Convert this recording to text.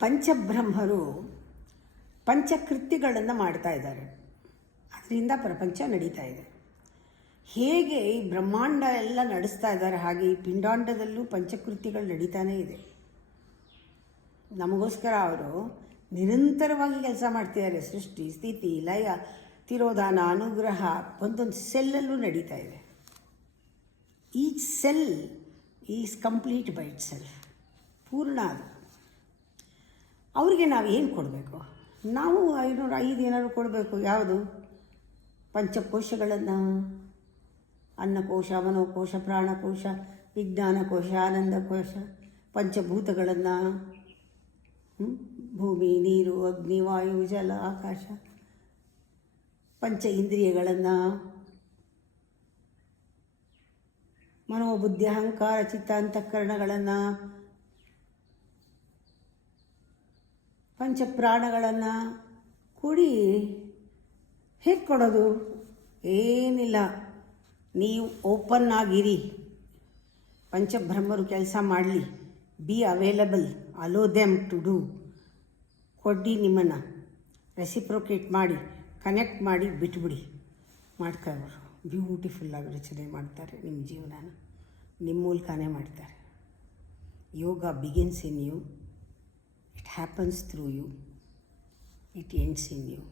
ಪಂಚಬ್ರಹ್ಮರು ಪಂಚಕೃತ್ಯಗಳನ್ನು ಮಾಡ್ತಾ ಇದ್ದಾರೆ. ಅದರಿಂದ ಪ್ರಪಂಚ ನಡೀತಾ ಇದೆ. ಹೇಗೆ ಈ ಬ್ರಹ್ಮಾಂಡ ಎಲ್ಲ ನಡೆಸ್ತಾ ಇದ್ದಾರೆ, ಹಾಗೆ ಈ ಪಿಂಡಾಂಡದಲ್ಲೂ ಪಂಚಕೃತ್ಯಗಳು ನಡೀತಾನೇ ಇದೆ. ನಮಗೋಸ್ಕರ ಅವರು ನಿರಂತರವಾಗಿ ಕೆಲಸ ಮಾಡ್ತಿದ್ದಾರೆ. ಸೃಷ್ಟಿ, ಸ್ಥಿತಿ, ಲಯ, ತಿರೋಧಾನ, ಅನುಗ್ರಹ ಒಂದೊಂದು ಸೆಲ್ಲಲ್ಲೂ ನಡೀತಾ ಇದೆ. Each cell is complete by it self, ಪೂರ್ಣ ಅದು. ಅವರಿಗೆ ನಾವು ಏನು ಕೊಡಬೇಕು? ನಾವು 505 ಏನಾದ್ರು ಕೊಡಬೇಕು. ಯಾವುದು? ಪಂಚಕೋಶಗಳನ್ನು, ಅನ್ನಕೋಶ, ಮನೋಕೋಶ, ಪ್ರಾಣಕೋಶ, ವಿಜ್ಞಾನಕೋಶ, ಆನಂದಕೋಶ, ಪಂಚಭೂತಗಳನ್ನು, ಭೂಮಿ, ನೀರು, ಅಗ್ನಿ, ವಾಯು, ಜಲ, ಆಕಾಶ, ಪಂಚ ಇಂದ್ರಿಯಗಳನ್ನು, ಮನೋಬುದ್ಧಿ, ಅಹಂಕಾರ, ಚಿತ್ತ, ಅಂತಃಕರಣಗಳನ್ನು, ಪಂಚಪ್ರಾಣಗಳನ್ನು ಕೊಡಿ. ಹೇಗೆ ಕೊಡೋದು? ಏನಿಲ್ಲ, ನೀವು ಓಪನ್ ಆಗಿರಿ. ಪಂಚಬ್ರಹ್ಮರು ಕೆಲಸ ಮಾಡಲಿ. Be available, allow them to do. ಕೊಡಿ, ನಿಮ್ಮನ್ನು ರೆಸಿಪ್ರೊಕೇಟ್ ಮಾಡಿ, ಕನೆಕ್ಟ್ ಮಾಡಿ, ಬಿಟ್ಬಿಡಿ. ಮಾಡ್ತಾರೆ. ಬ್ಯೂಟಿಫುಲ್ಲಾಗಿ ರಚನೆ ಮಾಡ್ತಾರೆ. ನಿಮ್ಮ ಜೀವನನ ನಿಮ್ಮ ಮೂಲಕನೇ ಮಾಡ್ತಾರೆ. Yoga begins in you, it happens through you, it ends in you.